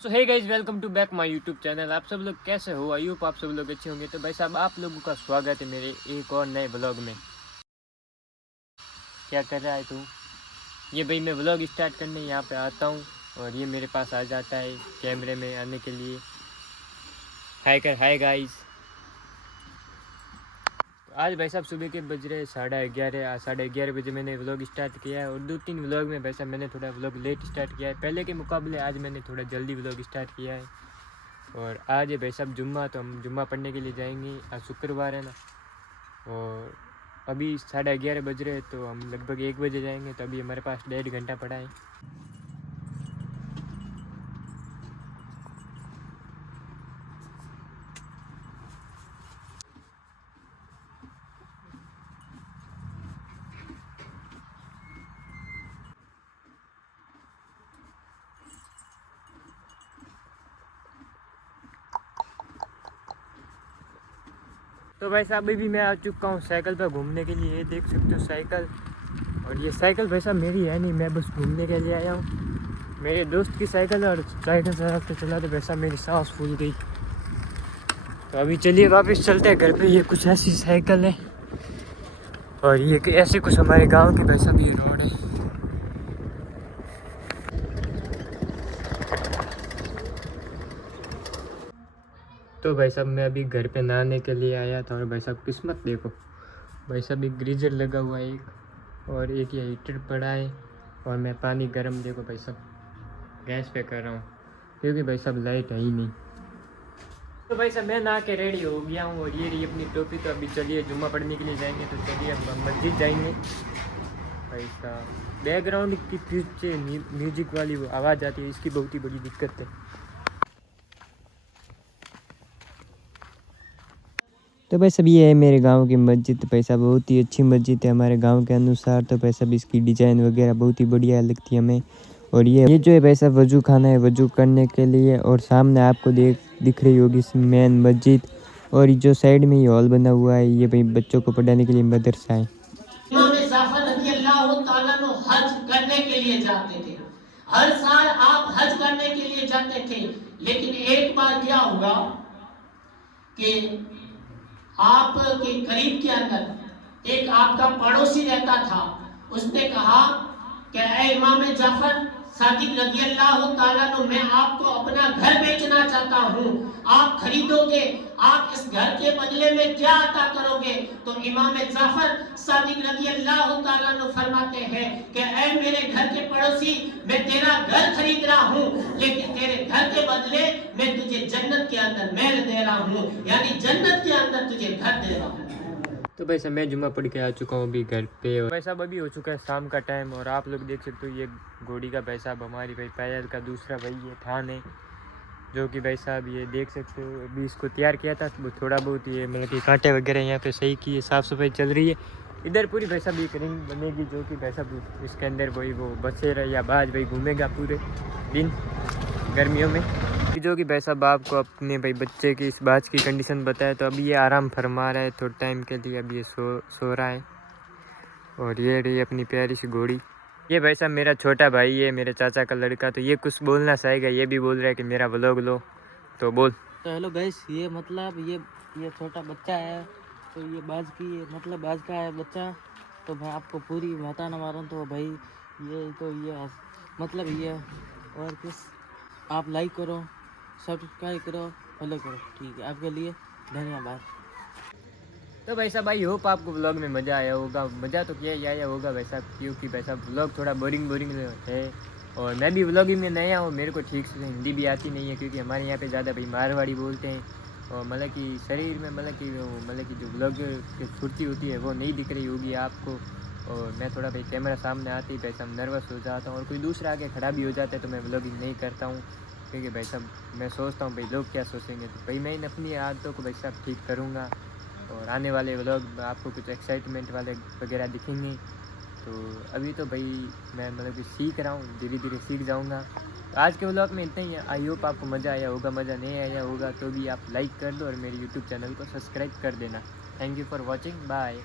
So hey guys, welcome to back my YouTube channel. आप सब लोग कैसे हो? आई होप आप सब लोग अच्छे होंगे। तो भाई साहब, आप लोगों का स्वागत है मेरे एक और नए व्लॉग में। क्या कर रहा है तू? ये भाई मैं व्लॉग स्टार्ट करने यहाँ पे आता हूँ और ये मेरे पास आ जाता है कैमरे में आने के लिए। हाय कर, हाय गाइज। आज भाई साहब सुबह के बज रहे 11:30 बजे मैंने व्लॉग स्टार्ट किया है। और 2-3 व्लॉग में भाई साहब मैंने थोड़ा व्लॉग लेट स्टार्ट किया है। पहले के मुकाबले आज मैंने थोड़ा जल्दी व्लॉग स्टार्ट किया है। और आज है भाई साहब जुम्मा, तो हम जुम्मा पढ़ने के लिए जाएंगे। आज शुक्रवार है ना। और अभी 11:30 बज रहे हैं, तो हम लगभग 1 बजे जाएंगे। तो अभी हमारे पास 1.5 घंटा पड़ा है। तो भाई साहब अभी मैं आ चुका हूँ साइकिल पर घूमने के लिए। ये देख सकते हो साइकिल। और ये साइकिल भाई साहब मेरी है नहीं, मैं बस घूमने के लिए आया हूँ। मेरे दोस्त की साइकिल है और साइकिल चलाते चलाते भाई साहब मेरी सांस फूल गई। तो अभी चलिए वापस चलते हैं घर पे। ये कुछ ऐसी साइकिल है और ये ऐसे कुछ हमारे गाँव के भाई साहब ये रोड है। तो भाई साहब मैं अभी घर पे नहाने के लिए आया था। और भाई साहब किस्मत देखो, भाई साहब एक गीजर लगा हुआ है एक, और एक ये हीटर पड़ा है। और मैं पानी गर्म देखो भाई साहब गैस पे कर रहा हूँ, क्योंकि भाई साहब लाइट है ही नहीं। तो भाई साहब मैं नहा के रेडी हो गया हूँ और ये रही अपनी टोपी। तो अभी चलिए जुम्मा पढ़ने के लिए जाएंगे। तो चलिए अब हम मस्जिद जाएंगे। भाई साहब बैकग्राउंड की पीछे म्यूजिक वाली वो आवाज़ आती है, इसकी बहुत ही बड़ी दिक्कत है। तो भाई साहब ये है मेरे गांव की मस्जिद। भाई साहब बहुत ही अच्छी मस्जिद है हमारे गांव के अनुसार। तो भाई साहब इसकी डिज़ाइन वगैरह बहुत ही बढ़िया लगती है हमें। और ये जो है भाई साहब वज़ू खाना है, वज़ू करने के लिए। और सामने आपको दिख रही होगी मेन मस्जिद। और जो साइड में ये हॉल बना हुआ है, ये भाई बच्चों को पढ़ाने के लिए मदरसा है। इमाम जाफर रज़ियल्लाहु ताला अन्हु हज करने के लिए जाते थे। हर साल आप हज करने के लिए जाते थे, लेकिन एक बार क्या हुआ कि आपके करीब के अंदर एक आपका पड़ोसी रहता था। उसने कहा कि ऐ इमाम जाफर सादिक रज़ियल्लाहु ताला अन्हु, मैं आपको अपना घर बेचना चाहता हूँ, आप खरीदोगे? आप इस घर के बदले में क्या अता करोगे? तो इमाम जाफर सादिक रज़ियल्लाहु ताला अन्हु फरमाते हैं कि ऐ मेरे घर के पड़ोसी, मैं तेरा घर खरीद रहा हूँ, लेकिन तेरे घर के बदले मैं तुझे जन्नत के अंदर महल दे रहा हूँ, यानी जन्नत के अंदर तुझे घर दे रहा हूँ। तो भाई साहब मैं जुम्मा पढ़ के आ चुका हूँ अभी घर पे। और भाई साहब अभी हो चुका है शाम का टाइम। और आप लोग देख सकते हो ये घोड़ी का भाई साहब हमारी भाई पायल का दूसरा भाई ये थान है, जो कि भाई साहब ये देख सकते हो अभी इसको तैयार किया था। वो थोड़ा बहुत ये मतलब कि कांटे वगैरह यहाँ पे सही किए, साफ़ सफाई चल रही है। इधर पूरी भाई साहब एक रिंग बनेगी, जो कि भाई साहब इसके अंदर वही वो बसेरा या बाज भाई घूमेगा पूरे दिन गर्मियों में। जो कि भाई साहब आपको अपने भाई बच्चे की इस बात की कंडीशन बताए। तो अभी ये आराम फरमा रहा है थोड़े टाइम के लिए, अभी ये सो रहा है। और ये रही अपनी प्यारी सी घोड़ी। ये भाई साहब मेरा छोटा भाई है, मेरे चाचा का लड़का। तो ये कुछ बोलना चाहेगा, ये भी बोल रहा है कि मेरा व्लॉग लो, तो बोल। तो हेलो गाइस, ये मतलब ये छोटा बच्चा है। तो ये बाज की मतलब बाज का है बच्चा। तो मैं आपको पूरी बताना वाला हूँ। तो भाई ये मतलब ये और किस आप लाइक करो, सब्सक्राइब करो, फॉलो करो। ठीक है, आपके लिए धन्यवाद। तो भाई साहब आई होप आपको व्लॉग में मज़ा आया होगा। मज़ा तो क्या ही आया होगा भाई साहब, क्योंकि भाई साहब व्लॉग थोड़ा बोरिंग है। और मैं भी व्लॉगिंग में नया हूँ, मेरे को ठीक से हिंदी भी आती नहीं है, क्योंकि हमारे यहाँ पे ज़्यादा भाई मारवाड़ी बोलते हैं। और मतलब कि शरीर में मतलब कि जो व्लॉग की फुर्ती होती है वो नहीं दिख रही होगी आपको। और मैं थोड़ा भाई कैमरा सामने आते ही भाई साहब नर्वस हो जाता हूँ। और कोई दूसरा आगे खड़ा भी हो जाता है तो मैं व्लॉगिंग नहीं करता हूँ, क्योंकि भाई साहब मैं सोचता हूँ भाई लोग क्या सोचेंगे। तो भाई मैं अपनी आदतों को भाई साहब ठीक करूँगा। और आने वाले व्लॉग आपको कुछ एक्साइटमेंट वाले वगैरह दिखेंगे। तो अभी तो भाई मैं मतलब कि सीख रहा हूँ, धीरे धीरे सीख जाऊँगा। तो आज के व्लॉग में इतना ही है। आई होप आपको मज़ा आया होगा। मज़ा नहीं आया होगा तो भी आप लाइक कर दो और मेरे यूट्यूब चैनल को सब्सक्राइब कर देना। Thank you for watching, bye.